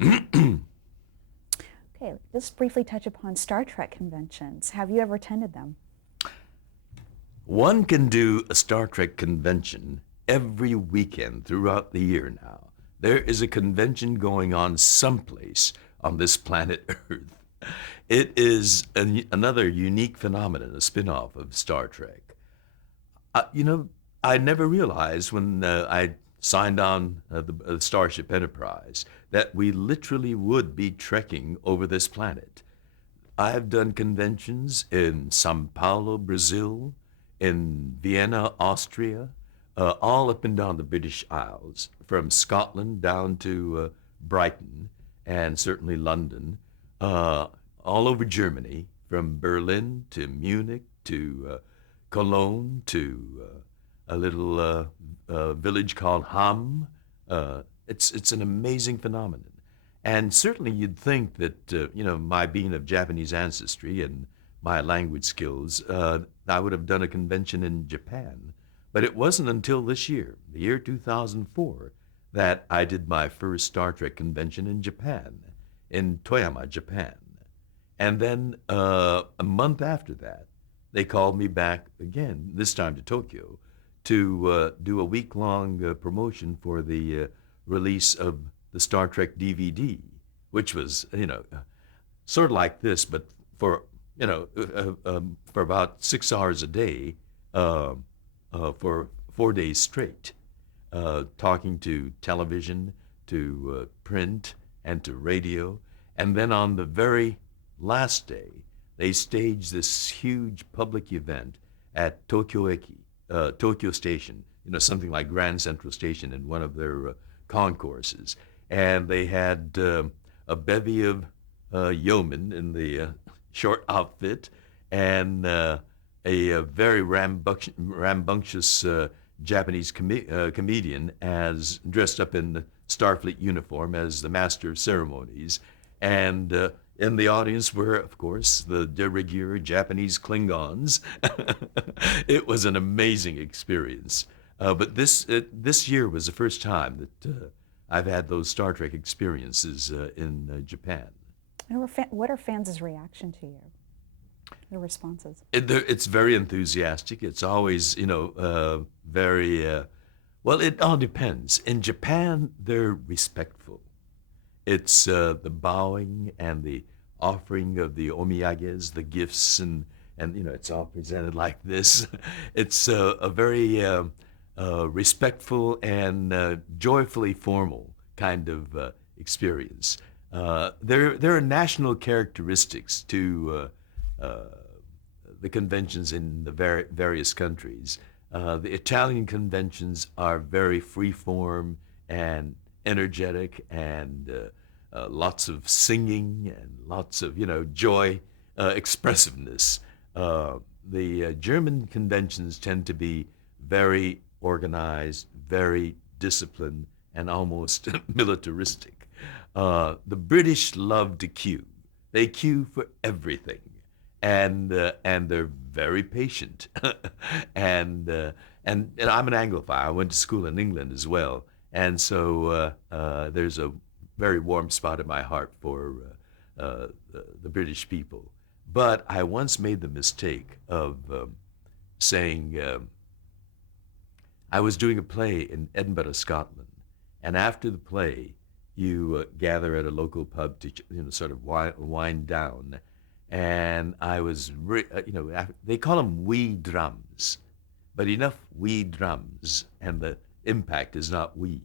Okay, just briefly touch upon Star Trek conventions. Have you ever attended them? One can do a Star Trek convention every weekend throughout the year now. There is a convention going on someplace on this planet Earth. It is another unique phenomenon, a spin off of Star Trek. You know, I never realized when I signed on the Starship Enterprise that we literally would be trekking over this planet. I have done conventions in Sao Paulo, Brazil, in Vienna, Austria, all up and down the British Isles, from Scotland down to Brighton and certainly London, uh, all over Germany, from Berlin to Munich to Cologne to a little village called Hamm. It's an amazing phenomenon. And certainly you'd think that, my being of Japanese ancestry and my language skills, I would have done a convention in Japan. But it wasn't until this year, the year 2004, that I did my first Star Trek convention in Japan, in Toyama, Japan. And then a month after that, they called me back again, this time to Tokyo, to do a week long promotion for the release of the Star Trek DVD, which was, sort of like this, but for, for about 6 hours a day for 4 days straight, talking to television, to print, and to radio. And then on the very last day, they staged this huge public event at Tokyo Station, something like Grand Central Station in one of their concourses. And they had a bevy of yeomen in the short outfit and a very rambunctious Japanese comedian as dressed up in Starfleet uniform as the master of ceremonies. And in the audience were, of course, the de rigueur Japanese Klingons. It was an amazing experience. But this year was the first time that I've had those Star Trek experiences in Japan. What are fans' reaction to you? Their responses? It's very enthusiastic. It's always, very, well, it all depends. In Japan, they're respectful. It's the bowing and the offering of the omiyages, the gifts, and it's all presented like this. It's a very respectful and joyfully formal kind of experience. There are national characteristics to the conventions in the various countries. The Italian conventions are very free-form and energetic and lots of singing and lots of, joy, expressiveness. The German conventions tend to be very organized, very disciplined, and almost militaristic. The British love to queue. They queue for everything, and they're very patient. and, and I'm an Anglophile. I went to school in England as well, and so there's a very warm spot in my heart for the British people. But I once made the mistake of saying I was doing a play in Edinburgh, Scotland, and after the play, you gather at a local pub to sort of wind down. And I was, they call them wee drums, but enough wee drums, and the impact is not wee.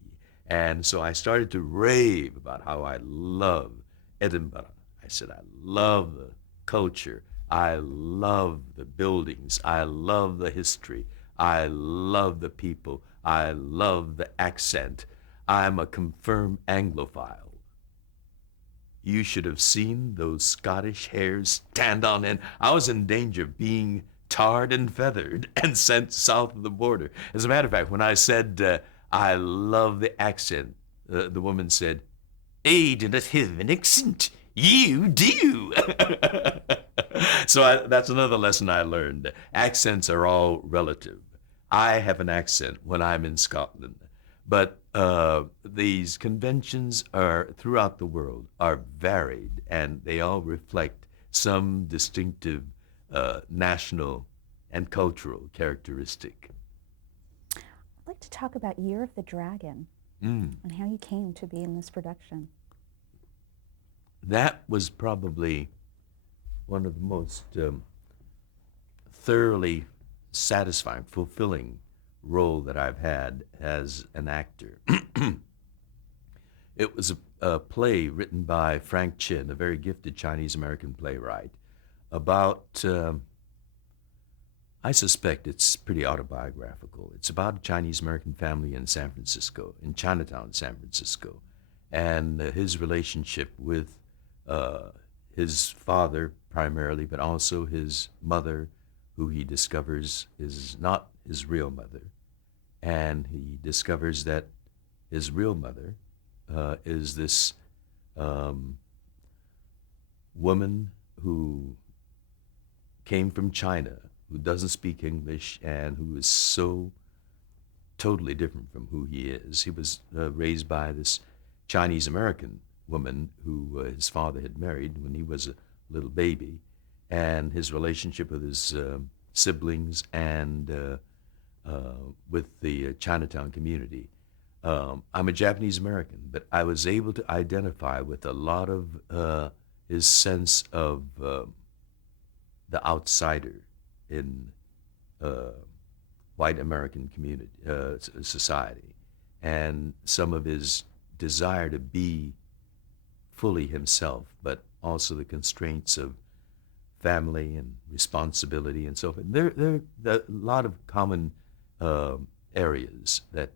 And so I started to rave about how I love Edinburgh. I said, I love the culture. I love the buildings. I love the history. I love the people. I love the accent. I'm a confirmed Anglophile. You should have seen those Scottish hairs stand on end. I was in danger of being tarred and feathered and sent south of the border. As a matter of fact, when I said, I love the accent, the woman said, I do not have an accent. You do. That's another lesson I learned. Accents are all relative. I have an accent when I'm in Scotland, But these conventions are throughout the world are varied, and they all reflect some distinctive national and cultural characteristic. I'd like to talk about Year of the Dragon Mm. and how you came to be in this production. That was probably one of the most thoroughly satisfying, fulfilling role that I've had as an actor. It was a play written by Frank Chin, a very gifted Chinese American playwright, about, I suspect it's pretty autobiographical. It's about a Chinese American family in San Francisco, in Chinatown, San Francisco, and his relationship with uh, his father primarily, but also his mother, who he discovers is not his real mother. And he discovers that his real mother is this um, woman who came from China, who doesn't speak English, and who is so totally different from who he is. He was raised by this Chinese American woman who his father had married when he was a little baby, and his relationship with his siblings and with the Chinatown community. I'm a Japanese American, but I was able to identify with a lot of his sense of the outsider in uh, white American community society, and some of his desire to be fully himself, but also the constraints of family and responsibility and so forth. There are a lot of common uh, areas that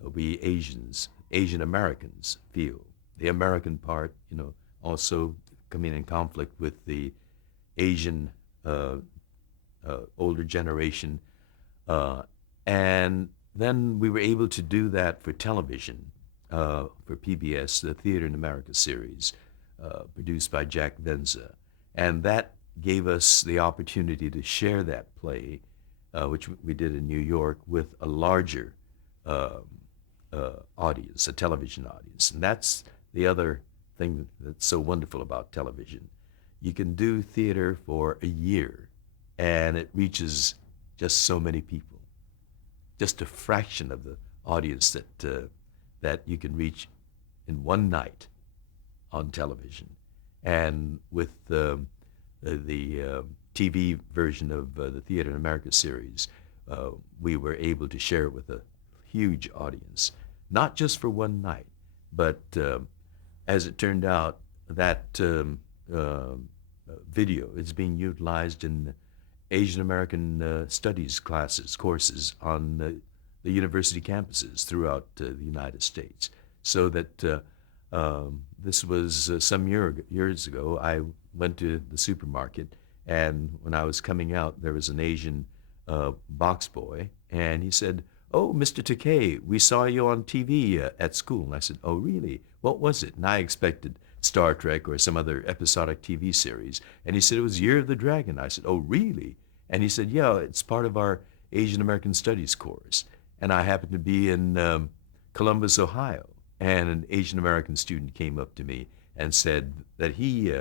we Asians, Asian Americans, feel. The American part, also coming in conflict with the Asian uh, older generation. Uh, and then we were able to do that for television, for PBS, the Theater in America series, produced by Jack Venza. And that gave us the opportunity to share that play, which we did in New York, with a larger audience, a television audience. And that's the other thing that's so wonderful about television. You can do theater for a year, and it reaches just so many people, just a fraction of the audience that you can reach in one night on television. And with the TV version of the Theater in America series, we were able to share it with a huge audience, not just for one night, but as it turned out, that video is being utilized in Asian American studies classes, courses on the university campuses throughout the United States. So that this was some years ago. I went to the supermarket, and when I was coming out, there was an Asian box boy, and he said, "Oh, Mr. Takei, we saw you on TV at school." And I said, "Oh, really? What was it?" And I expected Star Trek or some other episodic TV series. And he said it was Year of the Dragon. I said, "Oh, really?" And he said, "Yeah, it's part of our Asian American Studies course." And I happened to be in Columbus, Ohio, and an Asian American student came up to me and said that he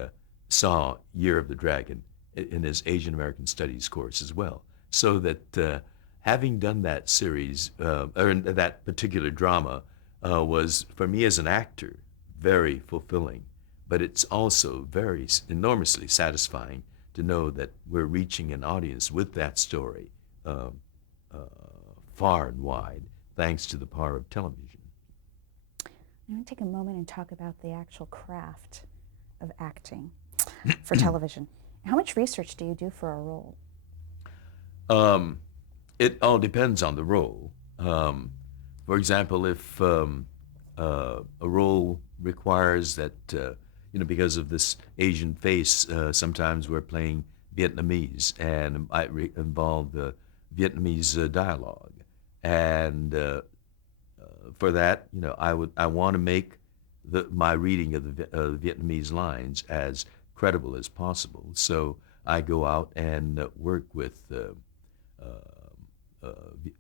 saw Year of the Dragon in his Asian American Studies course as well. So that having done that series, or that particular drama, was, for me as an actor, very fulfilling. But it's also very enormously satisfying to know that we're reaching an audience with that story uh, far and wide, thanks to the power of television. I want to take a moment and talk about the actual craft of acting for television. How much research do you do for a role? Um, it all depends on the role. For example, if a role requires that, because of this Asian face, sometimes we're playing Vietnamese, and it might involve Vietnamese dialogue. And for that, I want to make my reading of the Vietnamese lines as credible as possible. So I go out and work with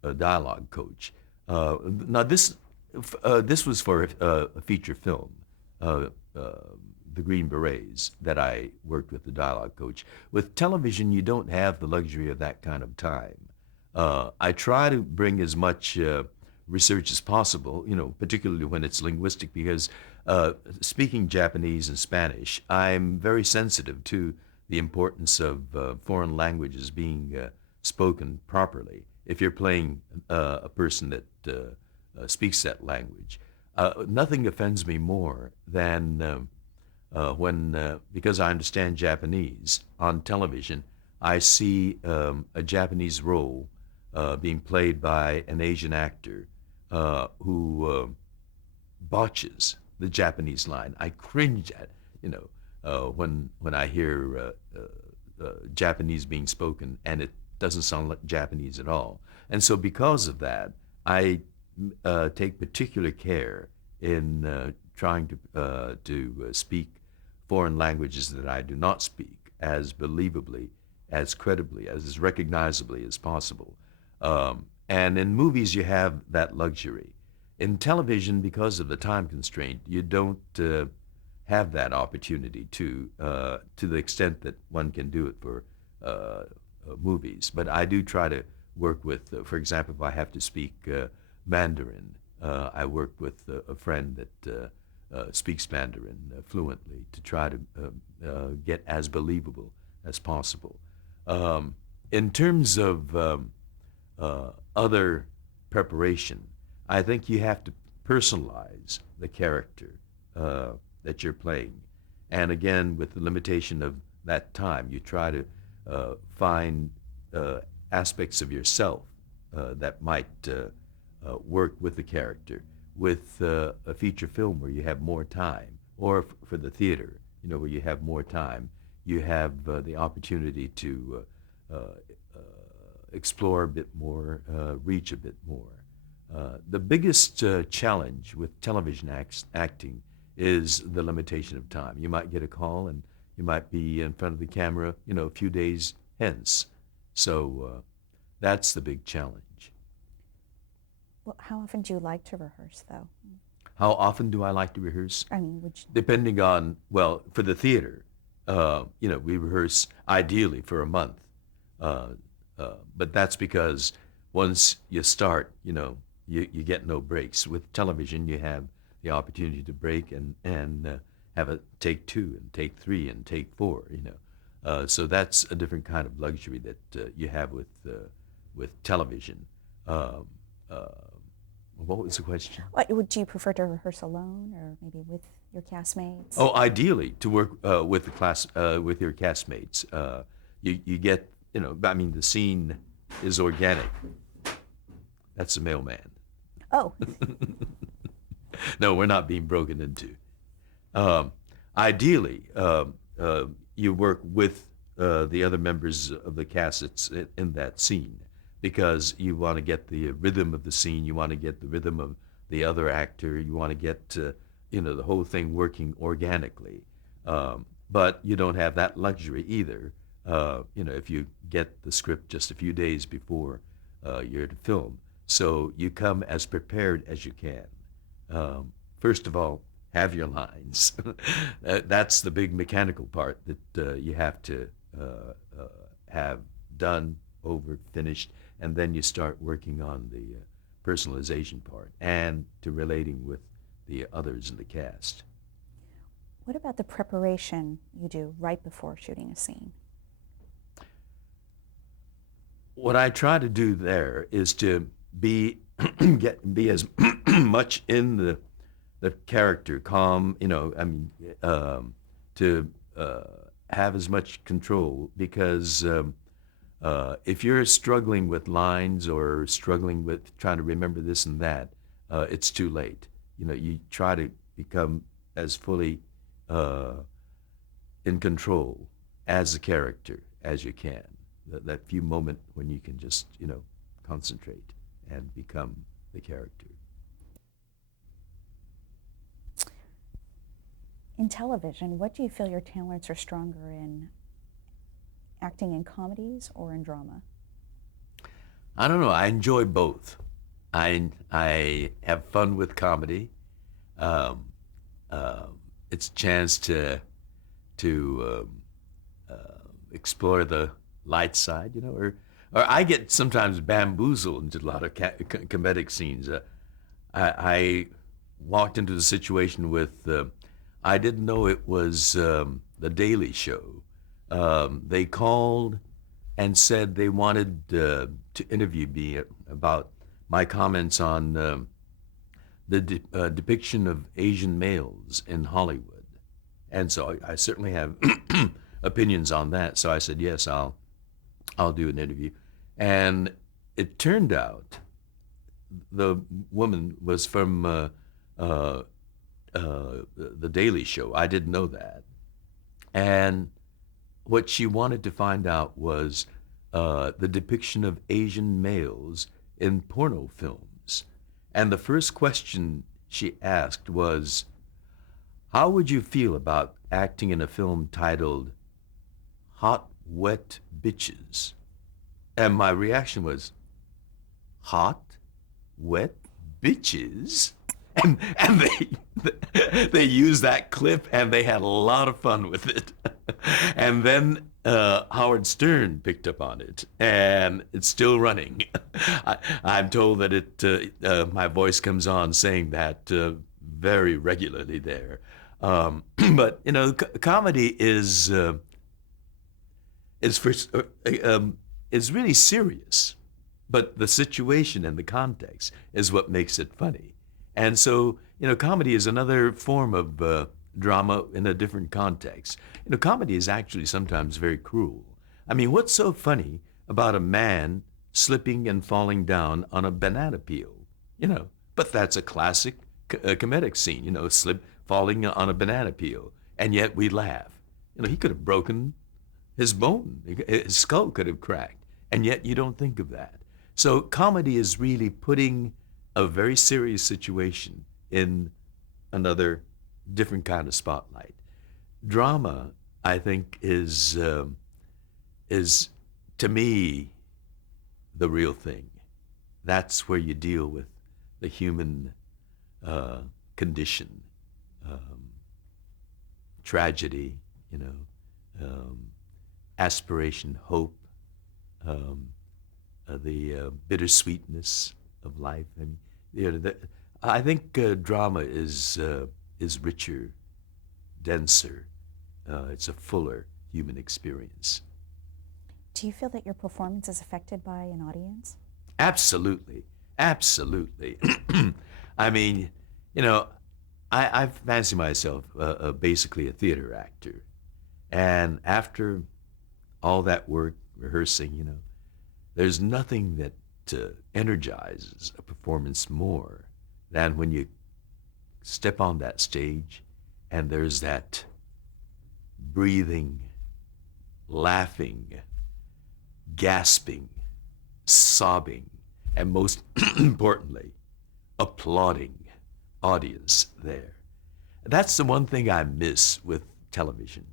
a dialogue coach. Now this was for a feature film, uh, uh, The Green Berets, that I worked with the dialogue coach. With television, you don't have the luxury of that kind of time. I try to bring as much research as possible, particularly when it's linguistic, because speaking Japanese and Spanish, I'm very sensitive to the importance of foreign languages being spoken properly. If you're playing a person that speaks that language, nothing offends me more than when, because I understand Japanese, on television, I see a Japanese role being played by an Asian actor who botches the Japanese line. I cringe at, when I hear Japanese being spoken and it doesn't sound like Japanese at all. And so because of that, I take particular care in trying to speak foreign languages that I do not speak as believably, as credibly, as recognizably as possible. And in movies, you have that luxury. In television, because of the time constraint, you don't have that opportunity to the extent that one can do it for movies. But I do try to work with, for example, if I have to speak Mandarin, I work with a friend that speaks Mandarin fluently to try to get as believable as possible. In terms of other preparation, I think you have to personalize the character that you're playing. And again, with the limitation of that time, you try to find aspects of yourself that might work with the character. With a feature film where you have more time, or for the theater, where you have more time, you have the opportunity to explore a bit more, reach a bit more. The biggest challenge with television acting is the limitation of time. You might get a call and you might be in front of the camera, a few days hence. So that's the big challenge. Well, how often do you like to rehearse, though? How often do I like to rehearse? I mean, would you... Depending on, well, for the theater, we rehearse ideally for a month. But that's because once you start, you get no breaks. With television, you have the opportunity to break and have a take two and take three and take four, So that's a different kind of luxury that you have with television. What was the question? Would you prefer to rehearse alone or maybe with your castmates? Oh, ideally to work with the class with your castmates. You get, the scene is organic. That's the mailman. Oh. No, we're not being broken into. Ideally, you work with the other members of the cast that's in that scene, because you want to get the rhythm of the scene, you want to get the rhythm of the other actor, you want to get the whole thing working organically. But you don't have that luxury either. If you get the script just a few days before you're to film, so you come as prepared as you can. First of all, have your lines. That's the big mechanical part that you have to have done, over, finished, and then you start working on the personalization part and to relating with the others in the cast. What about the preparation you do right before shooting a scene? What I try to do there is to be as much in the character, calm, to have as much control, because if you're struggling with lines or struggling with trying to remember this and that, it's too late. You try to become as fully in control as a character as you can. That few moment when you can just, concentrate and become the character. In television, what do you feel your talents are stronger in? Acting in comedies or in drama? I don't know. I enjoy both. I have fun with comedy. Um, it's a chance to explore the light side, or I get sometimes bamboozled into a lot of comedic scenes. I walked into the situation with I didn't know it was the Daily Show. They called and said they wanted to interview me about my comments on the depiction of Asian males in Hollywood. And so I certainly have opinions on that. So I said, yes, I'll do an interview. And it turned out the woman was from the Daily Show. I didn't know that. And what she wanted to find out was the depiction of Asian males in porno films. And the first question she asked was, how would you feel about acting in a film titled Hot Wet Bitches? And my reaction was, hot, wet bitches? And they used that clip and they had a lot of fun with it. And then Howard Stern picked up on it, and it's still running. I'm told that my voice comes on saying that very regularly there. But comedy is for is really serious, but the situation and the context is what makes it funny. And so, comedy is another form of drama in a different context. Comedy is actually sometimes very cruel. I mean, what's so funny about a man slipping and falling down on a banana peel? But that's a classic comedic scene, falling on a banana peel, and yet we laugh. He could have broken his bone, his skull could have cracked, and yet you don't think of that. So comedy is really putting a very serious situation in another different kind of spotlight. Drama, I think, is to me the real thing. That's where you deal with the human condition, tragedy, aspiration, hope, um, the bittersweetness of life. And I think drama is richer, denser. It's a fuller human experience. Do you feel that your performance is affected by an audience? Absolutely, absolutely. I mean, I fancy myself basically a theater actor, and after all that work rehearsing, there's nothing that energizes a performance more than when you step on that stage and there's that breathing, laughing, gasping, sobbing, and most importantly, applauding audience there. That's the one thing I miss with television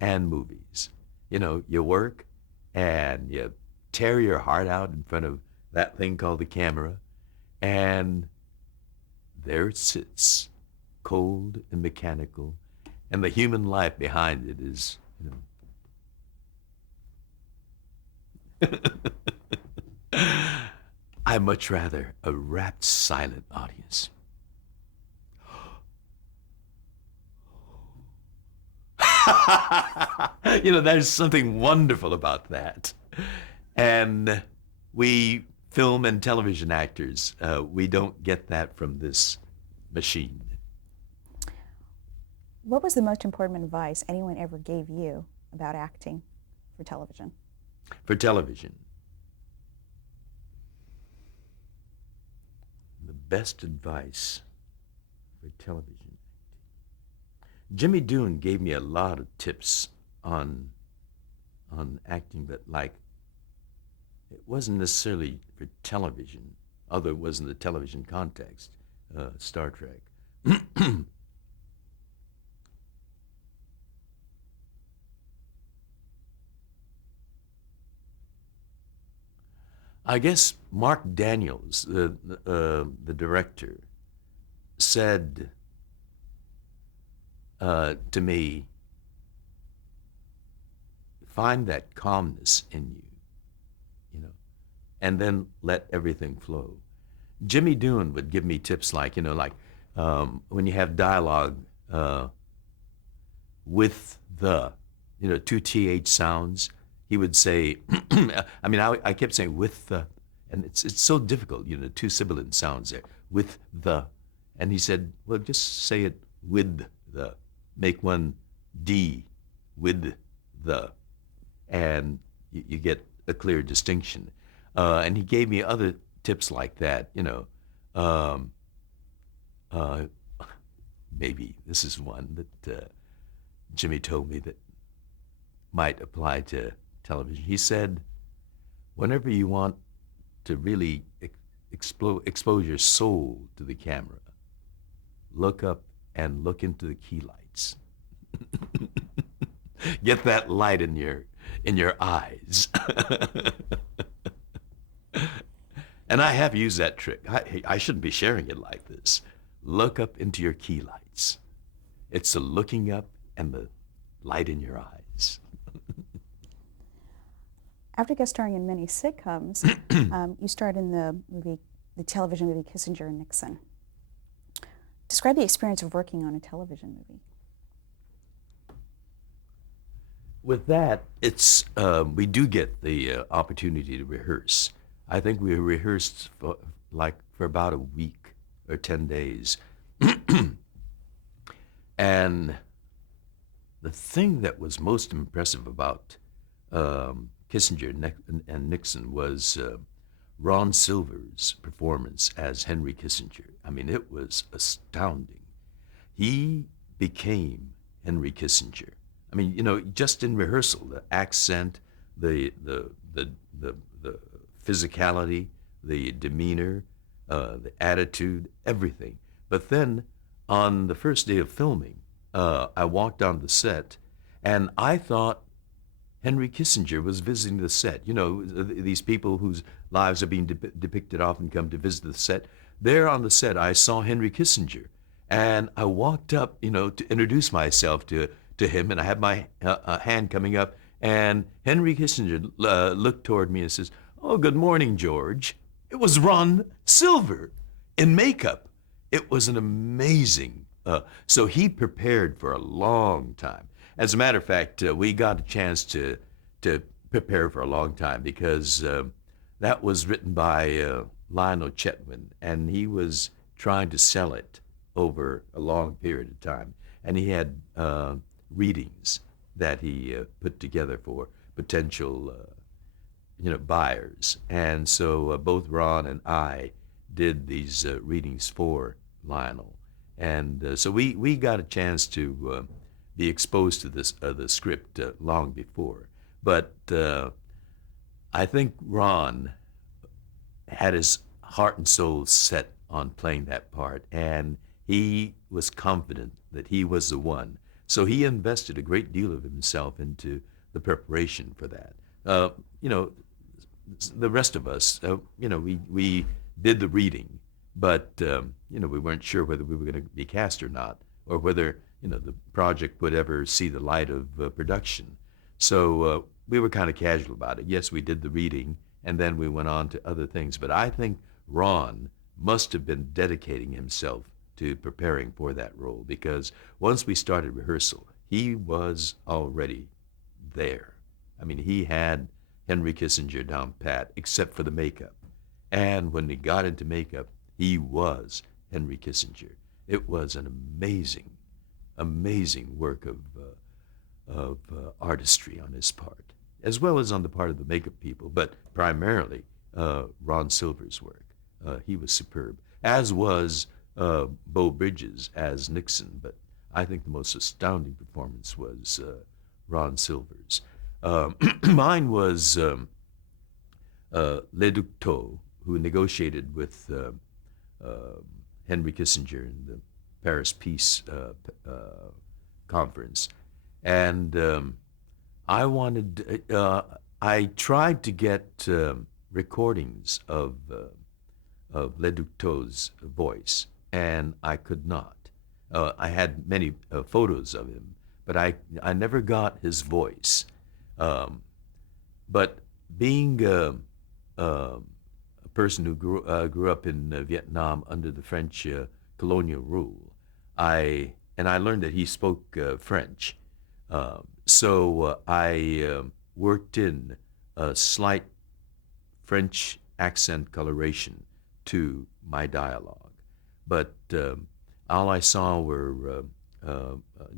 and movies. You work and you tear your heart out in front of that thing called the camera, and there it sits, cold and mechanical, and the human life behind it is, I much rather a rapt, silent audience. There's something wonderful about that. And we film and television actors, we don't get that from this machine. What was the most important advice anyone ever gave you about acting for television? For television, the best advice for television. Jimmy Doon gave me a lot of tips on acting, but it wasn't necessarily for television, although it was in the television context, Star Trek. I guess Mark Daniels, the director, said to me, find that calmness in you, you know, and then let everything flow. Jimmy Doohan would give me tips like, when you have dialogue with the, two TH sounds, he would say, I kept saying with the, and it's so difficult, two sibilant sounds there, with the. And he said, well, just say it with the, make one D with the, and you get a clear distinction. And he gave me other tips like that, um, uh, maybe this is one that Jimmy told me that might apply to television. He said, whenever you want to really expose your soul to the camera, look up and look into the key lights. Get that light in your eyes. And I have used that trick. I shouldn't be sharing it like this. Look up into your key lights. It's the looking up and the light in your eyes. After guest starring in many sitcoms, you starred in the television movie Kissinger and Nixon. Describe the experience of working on a television movie. With that, it's we do get the opportunity to rehearse. I think we rehearsed for about a week or 10 days. And the thing that was most impressive about Kissinger and Nixon was Ron Silver's performance as Henry Kissinger. I mean, it was astounding. He became Henry Kissinger. I mean, just in rehearsal, the accent, the physicality, the demeanor, the attitude, everything. But then on the first day of filming, I walked on the set, and I thought Henry Kissinger was visiting the set. These people whose lives are being depicted often come to visit the set. There on the set, I saw Henry Kissinger, and I walked up, to introduce myself to him, and I had my hand coming up, and Henry Kissinger looked toward me and says, "Oh, good morning, George." It was Ron Silver in makeup. It was an amazing. So he prepared for a long time. As a matter of fact, we got a chance to prepare for a long time because that was written by Lionel Chetwynd, and he was trying to sell it over a long period of time. And he had readings that he put together for potential buyers. And so both Ron and I did these readings for Lionel. And so we got a chance to be exposed to the script long before. But I think Ron had his heart and soul set on playing that part, and he was confident that he was the one. So he invested a great deal of himself into the preparation for that. The rest of us, we did the reading, but we weren't sure whether we were going to be cast or not, or whether the project would ever see the light of production. So we were kind of casual about it. Yes, we did the reading, and then we went on to other things. But I think Ron must have been dedicating himself to preparing for that role, because once we started rehearsal, he was already there. I mean, he had Henry Kissinger down pat, except for the makeup. And when he got into makeup, he was Henry Kissinger. It was an amazing, amazing work of artistry on his part, as well as on the part of the makeup people, but primarily Ron Silver's work. He was superb, as was Beau Bridges as Nixon, but I think the most astounding performance was Ron Silver's. Mine was Leduc, who negotiated with Henry Kissinger in the Paris Peace Conference. And I tried to get recordings of Leducteau's voice, and I could not. I had many photos of him, but I never got his voice. Um, but being a person who grew up in Vietnam under the French colonial rule, I learned that he spoke French. So I worked in a slight French accent coloration to my dialogue. But all I saw were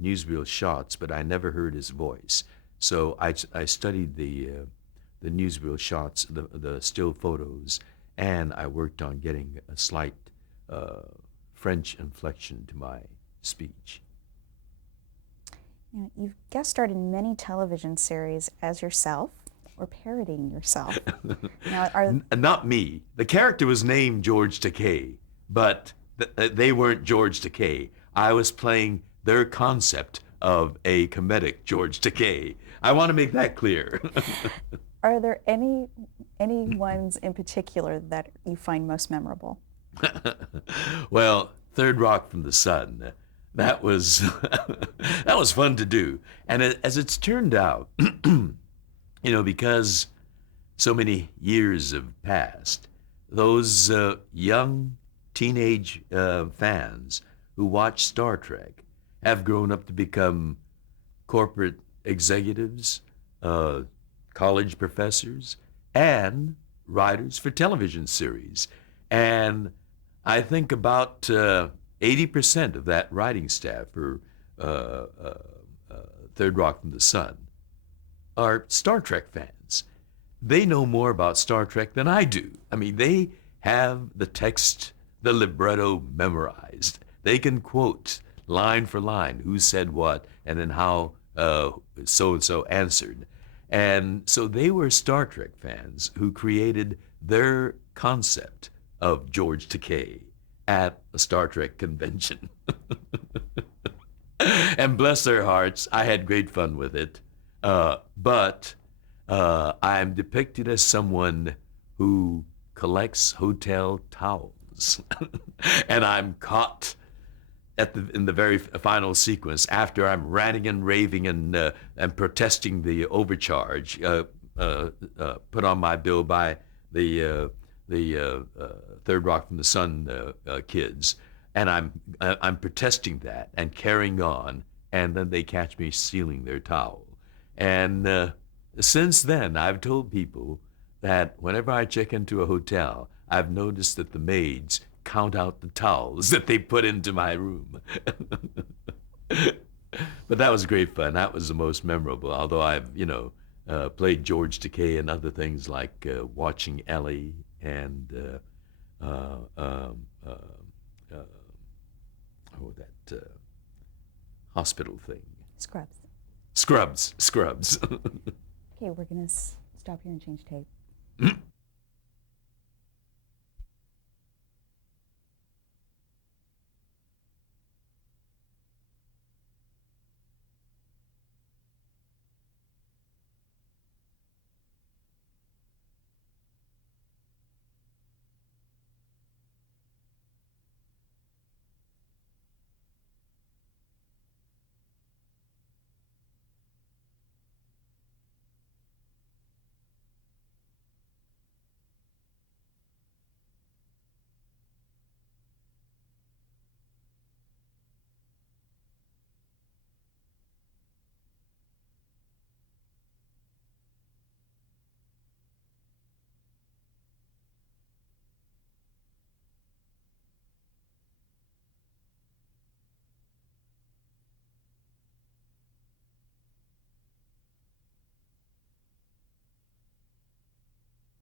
newsreel shots, but I never heard his voice. So I studied the newsreel shots, the still photos, and I worked on getting a slight French inflection to my speech. You know, you've guest starred in many television series as yourself or parodying yourself. Now, Not me. The character was named George Takei, but they weren't George Takei. I was playing their concept of a comedic George Takei. I want to make that clear. are there any ones in particular that you find most memorable? Well, Third Rock from the Sun. That was that was fun to do. And as it's turned out, because so many years have passed, those young teenage fans who watch Star Trek have grown up to become corporate executives, college professors, and writers for television series. And I think about 80% of that writing staff for Third Rock from the Sun are Star Trek fans. They know more about Star Trek than I do. I mean, they have the text, the libretto memorized. They can quote line for line who said what and then how so-and-so answered. And so they were Star Trek fans who created their concept of George Takei at a Star Trek convention. And bless their hearts, I had great fun with it. But I'm depicted as someone who collects hotel towels. And I'm caught in the very final sequence after I'm ranting and raving and protesting the overcharge put on my bill by the Third Rock from the Sun kids, and I'm protesting that and carrying on, and then they catch me stealing their towel. And since then, I've told people that whenever I check into a hotel, I've noticed that the maids count out the towels that they put into my room. But that was great fun. That was the most memorable, although I've, played George Takei and other things like Watching Ellie and that hospital thing. Scrubs. Scrubs. Okay, we're going to stop here and change tape.